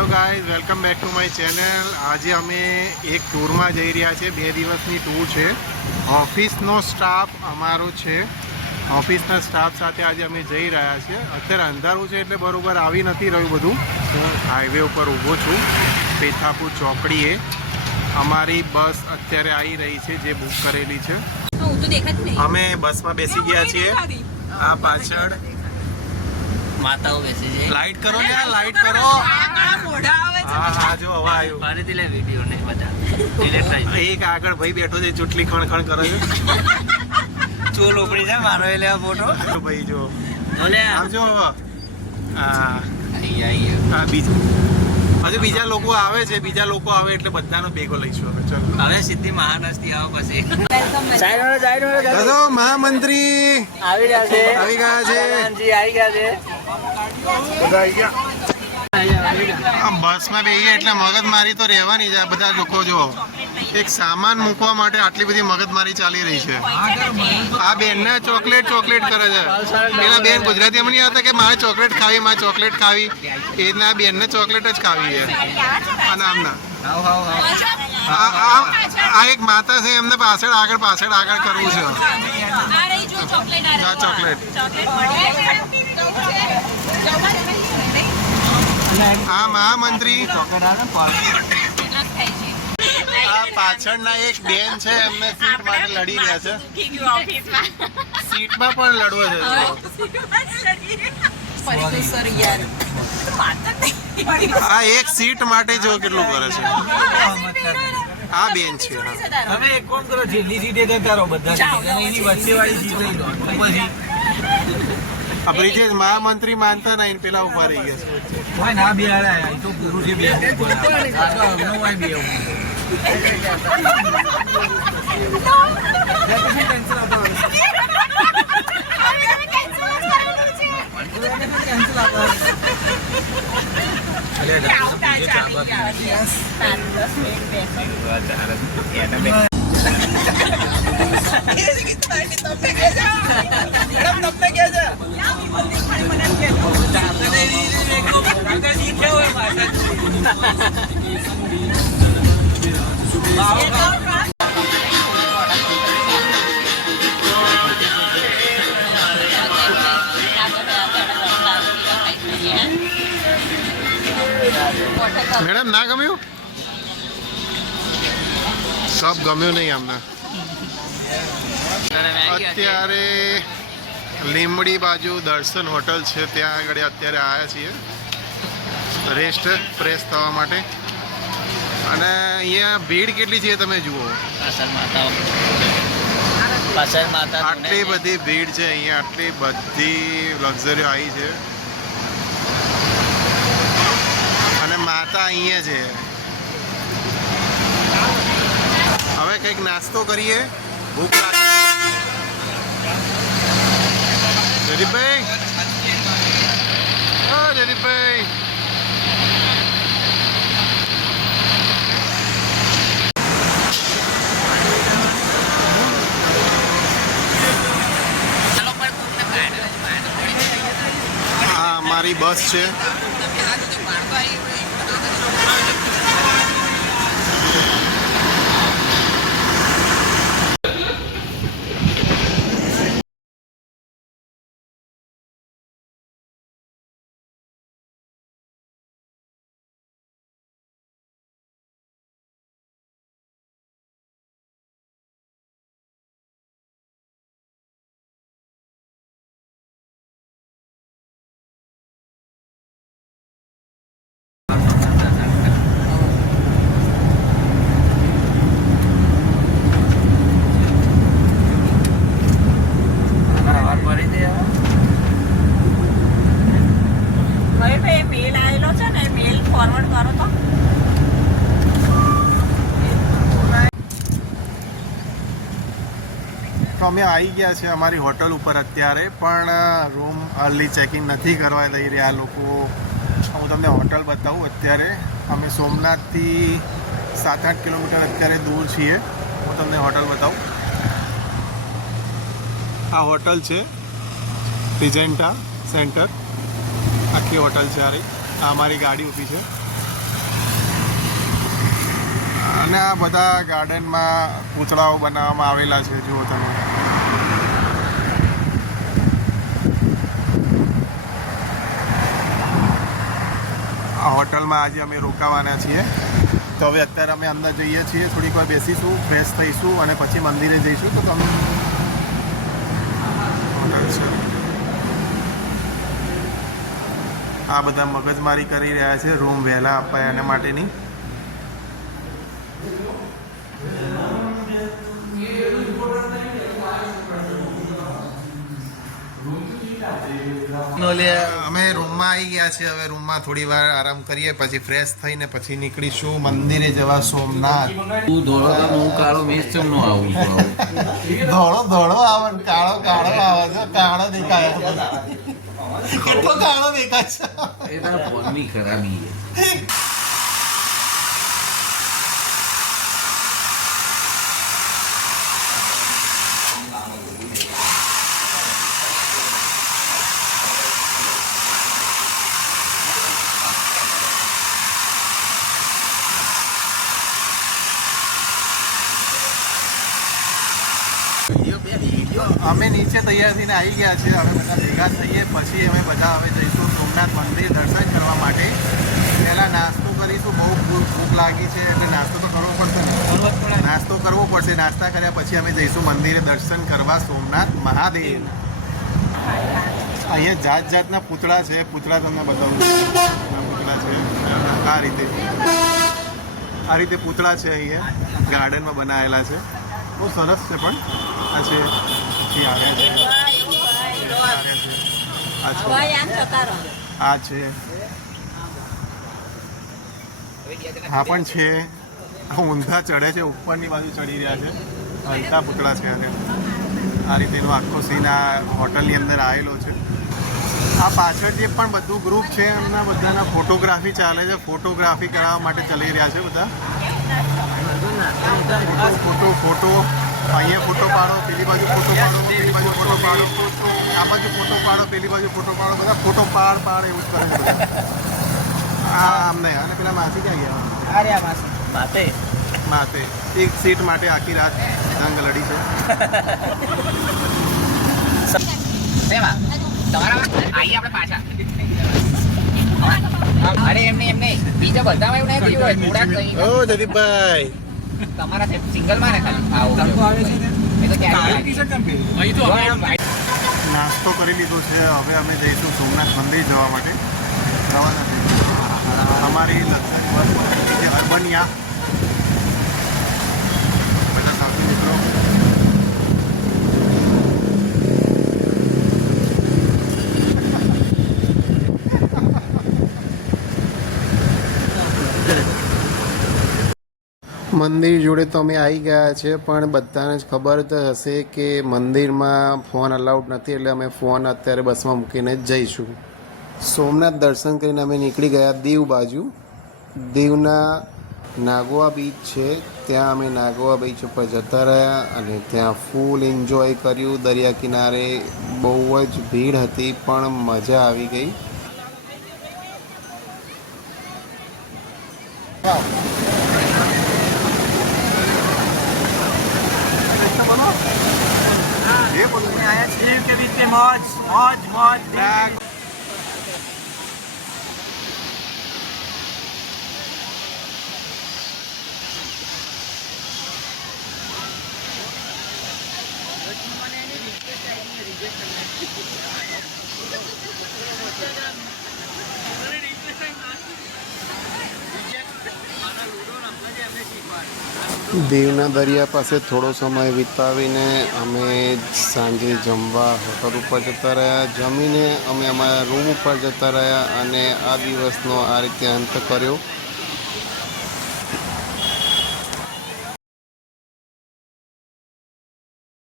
Hello guys, welcome back to my channel. આજે અમે એક ટૂરમાં જઈ રહ્યા છીએ. 2 દિવસની ટૂર છે. ઓફિસનો સ્ટાફ અમારો છે. ઓફિસના સ્ટાફ સાથે આજે અમે જઈ રહ્યા છીએ. અત્યારે અંધારું છે એટલે બરાબર આવી નથી રહ્યું બધું. હું હાઈવે ઉપર ઊભો છું પેથાપુર ચોકડીએ. અમારી બસ અત્યારે આવી રહી છે જે બુક કરેલી છે. અમે બસમાં બેસી ગયા છીએ. આ પાછળ માતાઓ બેસે છે. લાઈટ કરો ને, લાઈટ કરો. હા જો હવા આવ્યું. મારેથી લે વિડિયો ને બધા એક આગળ ભાઈ બેઠો છે, ચૂંટણી ખણ કરે છે. ચોલ ઉપડી છે મારો એ લેવા ફોટો ભાઈ જો ઓલે આમ જો હા અહીંયા બીજું હજુ બીજા લોકો આવે છે. બીજા લોકો આવે એટલે બધાનો ભેગો લઈશું હવે. ચલો હવે સીધી મહાનસ્તી આવો પછી મહામંત્રી આવી ગયા છે. આવી ગયા છે. જી આવી ગયા છે. બધા આવી ગયા. બસમાં બેહીએ એટલે મગજમારી તો રહેવાની જ. બધા લોકો જો એક સામાન મૂકવા માટે આટલી બધી મગજમારી ચાલી રહી છે. આ બેનને ચોકલેટ કરે છે. પેલા બેન ગુજરાતીમાં નહીં આવતા કે મારે ચોકલેટ ખાવી, મારે ચોકલેટ ખાવી. એના બેનને ચોકલેટ જ ખાવી છે. આ નામના આ એક માતા છે, એમને પાછળ આગળ કરવું છે. ચોકલેટ હા મહામંત્રી. આ પાછળના એક બેન છે, એમને સીટ માટે લડી રહ્યા છે. સીટમાં પણ લડવો છે. આ એક સીટ માટે જો કેટલું કરે છે. આ બેન છે. તમે એક કામ કરો, જેટલી સીટે કરો બધા એની વચ્ચે વાળી સીટ લઈ લો પછી આ બ્રિજેશ મહામંત્રી માનતા નહીં, પેલા ઉભા રહી ગયા છે. કોઈ ના બે આયા તો પૂરું છે બે આ તો અમનો હોય બે મેડમ ના ગમ્યું? સબ ગમ્યું નહીં અમને. અત્યારે લીંબડી બાજુ દર્શન હોટલ છે, ત્યાં આગળ અત્યારે આવ્યા છીએ રેસ્ટ ફ્રેશ થવા માટે. અને અહીંયા ભીડ કેટલી છે તમે જુઓ. આટલી બધી ભીડ છે અહીંયા. આટલી બધી લક્ઝરીઓ આવી છે. અને માતા અહીંયા છે. હવે કંઈક નાસ્તો કરીએ, ભૂખ લાગી. જયદીપભાઈ, જયદીપભાઈ હા મારી બસ છે. તો અમે આવી ગયા છે અમારી હોટલ ઉપર અત્યારે, પણ રૂમ અર્લી ચેકિંગ નથી કરવા લઈ રહ્યા લોકો. હું તમને હોટલ બતાવું. અત્યારે અમે સોમનાથથી 7-8 કિલોમીટર અત્યારે દૂર છીએ. હું તમને હોટલ બતાવું. આ હોટલ છે રિજેન્ટા સેન્ટર. આખી હોટલ છે. આ અમારી ગાડી ઊભી છે. અને આ બધા ગાર્ડનમાં પૂતળાઓ બનાવવામાં આવેલા છે. જુઓ તમે. આ હોટલમાં આજે અમે રોકાવાના છીએ. તો હવે અત્યારે અમે અંદર જઈએ છીએ, થોડીક વાર બેસીશું, ફ્રેશ થઈશું અને પછી મંદિરે જઈશું. તો તમે હોટલ છે. આ બધા મગજમારી કરી રહ્યા છે રૂમ વહેલા અપાય એના માટેની. અમે રૂમમાં આવી ગયા છીએ. હવે રૂમમાં થોડી વાર આરામ કરીએ, પછી ફ્રેશ થઈને પછી નીકળીશું મંદિરે જવા સોમનાથ. તું ધોળો તો હું કાળો મેચ ચમ નો આવું ધોળો ધોળો આવે ને કાળો કાળો આવે છે. કાળો દેખાય. કેટલો કાળો દેખાય છે. એ તારા ફોનની ખરાબી છે. અમે નીચે તૈયાર થઈને આવી ગયા છીએ. હવે બધા ભેગા થઈએ પછી અમે બધા હવે જઈશું સોમનાથ મંદિર દર્શન કરવા માટે. પહેલાં નાસ્તો કરીશું. બહુ ભૂખ લાગી છે એટલે નાસ્તો તો કરવો પડશે ને. નાસ્તો કરવો પડશે. નાસ્તા કર્યા પછી અમે જઈશું મંદિરે દર્શન કરવા સોમનાથ મહાદેવ. અહીંયા જાત જાતના પૂતળા છે. પૂતળા તમને બતાવું. પૂતળા છે આ રીતે પૂતળા છે. અહીંયા ગાર્ડનમાં બનાવેલા છે. બહુ સરસ છે. પણ આ છે આ છે હા પણ છે. ઊંધા ચડે છે. ઉપરની બાજુ ચડી રહ્યા છે. હલતા પૂતળા છે. અને આ રીતેનો આખો સીન આ હોટલની અંદર આવેલો છે. આ પાછળ જે પણ બધું ગ્રુપ છે એમના બધાના ફોટોગ્રાફી ચાલે છે. ફોટોગ્રાફી કરાવવા માટે ચલી રહ્યા છે બધા. ફોટો અહીંયા ફોટો પાડો, પેલી બાજુ ફોટો પાડો, પેલી બાજુ ફોટો પાડો, આ બાજુ ફોટો પાડો, પેલી બાજુ ફોટો પાડો. બધા ફોટો પાડ એવું જ કરે છે બધા. હા આમ નહીં. અને પેલા માસી ક્યાં ગયા? માતે એક સીટ માટે આખી રાત જંગ લડી છે. અરે એમને બીજા બધામાં એવું નહીં થયું હોય. થોડાક ઓ જદીપભાઈ તમારા સિંગલમાં ને ખાલી નાસ્તો કરી લીધો છે. હવે અમે જઈશું સોમનાથ મંદિર જવા માટે. રવાના થઈશું. અમારી લક્ઝરી અર્બનિયા બધા સાથી મિત્રો. મંદિર જોડે તો અમે આવી ગયા છે, પણ બધાને જ ખબર તો હશે કે મંદિરમાં ફોન અલાઉડ નથી. એટલે અમે ફોન અત્યારે બસમાં મૂકીને જ જઈશું. સોમનાથ દર્શન કરીને અમે નીકળી ગયા દીવ બાજુ. દીવના નાગોવા બીચ છે, ત્યાં અમે નાગોવા બીચ ઉપર જતા રહ્યા અને ત્યાં ફૂલ એન્જોય કર્યું. દરિયા કિનારે બહુ જ ભીડ હતી પણ મજા આવી ગઈ. દીવના દરિયા પાસે થોડો સમય વિતાવીને અમે સાંજે જમવા હોટલ ઉપર જતા રહ્યા. જમીને અમે અમારા રૂમ ઉપર જતા રહ્યા અને આ દિવસનો આ રીતે અંત કર્યો.